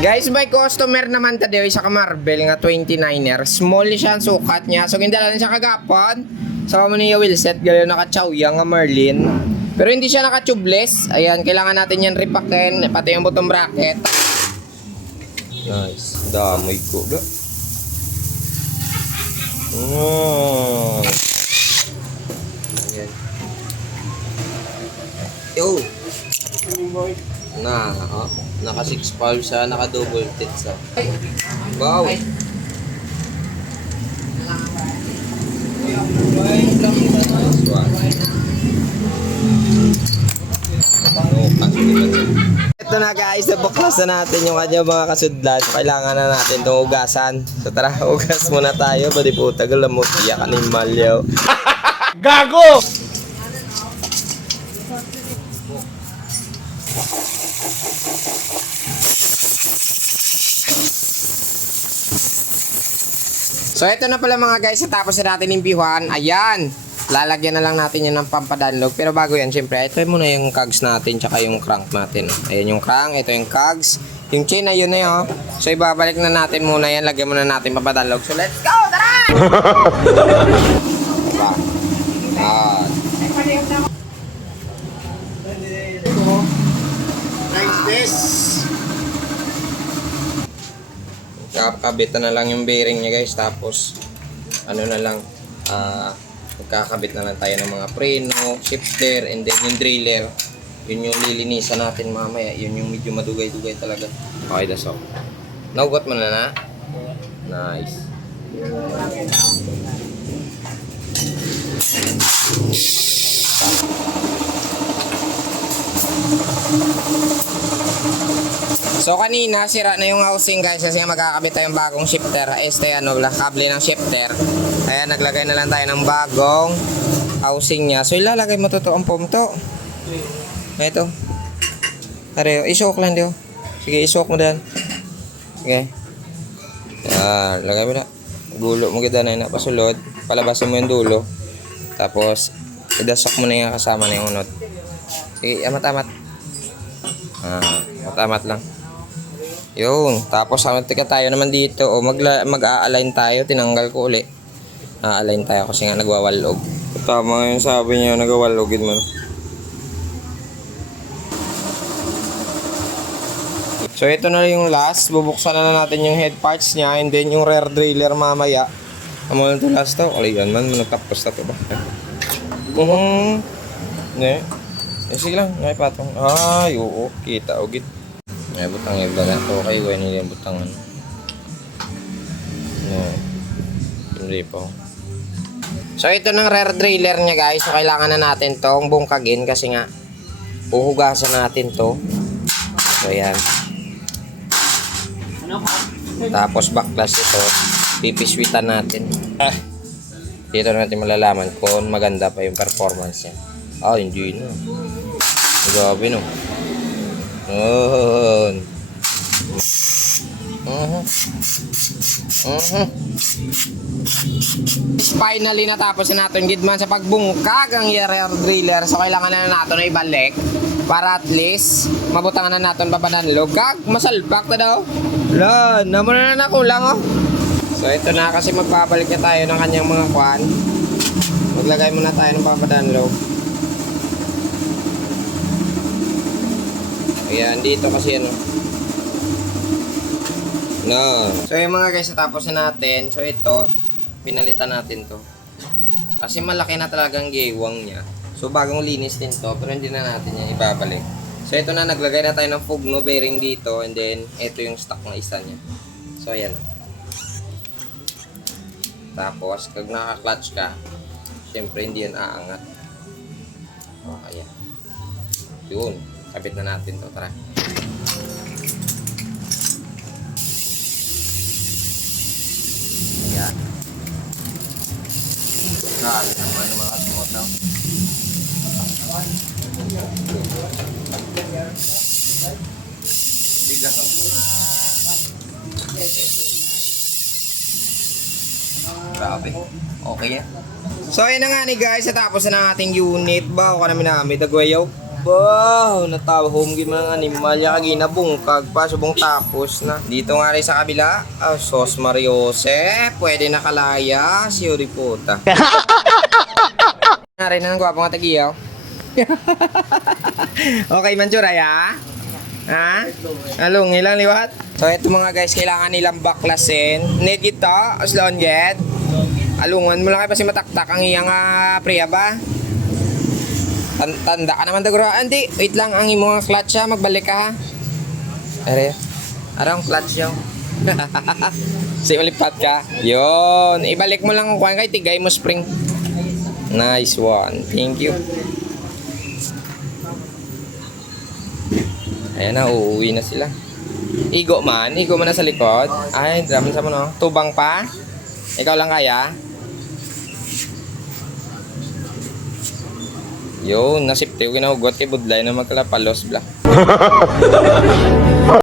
Guys, may customer naman tayo isa ka Marvel nga 29er. Small siya ang sukat niya. So gindala na siya kagapon. Sa mo niya will set galo naka-chow nga Merlin. Pero hindi siya naka-tubeless. Ayan, kailangan natin yan ripakin pati yung bottom bracket. Nice. Damoy ko. Ayan. Yo. Na, naka 6 valve siya, naka double tit siya. Wow. Ito na guys, nabuklasan natin yung kanya mga kasudlan. Kailangan na natin itong ugasan. So tara, ugas muna tayo. Badi po, tagal lamot. Iyak animal yaw. Gago! So ito na pala mga guys, tapos na natin imbihuan. Ayan, lalagyan na lang natin yan ng pampadanlog. Pero bago yan, syempre, ito muna yung cogs natin, tsaka yung crank natin. Ayan yung crank, ito yung cogs. Yung chain, ayun na yun. So ibabalik na natin muna yan, lagyan muna natin pampadanlog. So let's go, tara! Nice this! Kakabit na lang yung bearing niya guys, tapos ano na lang, magkakabit na lang tayo ng mga preno, shifter, and then yung driller. Yun yung lilinisan natin mamaya. Yun yung medyo madugay-dugay talaga. Okay, that's all. Naugot mo na na? Nice. So kanina sira na yung housing guys kasi magkakabit tayong bagong shifter. Kable ng shifter. Kaya naglagay na lang tayo ng bagong housing niya. So ilalagay mo to ang foam to. Ito. Areo, isok lang dio. Sige, isok mo dan. Okay. Lagay mo na. Gulo mo gid na pasulod. Palabasan mo yung dulo. Tapos idasok mo na yung kasama na yung unot. Sige, amat-amat. Matamat lang. Yun, tapos tika tayo naman dito o mag-a-align tayo, tinanggal ko uli. A-align tayo kasi nga nagwawalog. Tama yung sabi niya, nagwawalogin mo. So ito na yung last, bubuksan na natin yung head parts niya and then yung rear driller mamaya. Amo lang to last to. Aligan man, nagtapos na to ba? Ne. Sige lang, ngay patong. Ay, oo, kita ugit. Ay, butang iba na to. Okay, wala nila yung butang ano. No. Hindi po. So, ito ng rear driller niya guys. So, kailangan na natin tong bungkagin kasi nga uhugasan natin to. So, ayan. Tapos, backlash ito. Pipiswitan natin. Dito natin malalaman kung maganda pa yung performance niya. Hindi na. Grabe no. Finally natapos na natin gidman sa pagbungkag ang rear driller. So kailangan na natin ibalik para at least mabutangan na natin papadanlog. Kag masalpak na daw. Wala, naman na nakulang oh. So ito na kasi magbabalik na tayo ng kanyang mga kwan. Maglagay muna tayo ng papadanlog. Ayan, dito kasi ano. No. So yung mga guys, tapos na natin. So ito, pinalitan natin to. Kasi malaki na talagang gaywang niya. So bagong linis din to, pero hindi na natin yan ibabalik. So ito na, naglagay na tayo ng Fugno bearing dito. And then, ito yung stock na isa niya. So ayan. Tapos, pag naka-clutch ka, syempre hindi yan aangat. Ayan. Yun. Kabit na natin to, tara. Ayan. Grabe naman yung mga sumotaw. Bigas ako. Grabe. Okay yan. So ayun na nga ni guys, natapos na ating unit. Bago ka namin namin dagwayaw. Wow, natawhom gid mga animal ya kagi nabungkag pa subong tapos na. Dito nga rin sa kabila, Sos Mariose, pwede nakalaya si Uripota. Narin na ng gwapo nga tagiyaw. Okay, Manchuray ha? Ha? Along, ilang liwat? So, ito mga guys, kailangan nilang baklasin. Need ito, aslon get. Alungan mo lang kayo pa si mataktak ang iyang priya ba? Tanda ka naman dagro. Andi, wait lang, ang imong clutch ha, magbalik ka ha. Are, arang clutch yaw. Si ulipat ka. Yon, ibalik mo lang kung kay tigay mo spring. Nice one. Thank you. Ayan na, uuwi na sila. Igo man na sa likod. Ay, draman sa mo no. Tubang pa. Ikaw lang kaya. Yo, nasiptiw kinahugot kay Budlay na magkalapalos bla.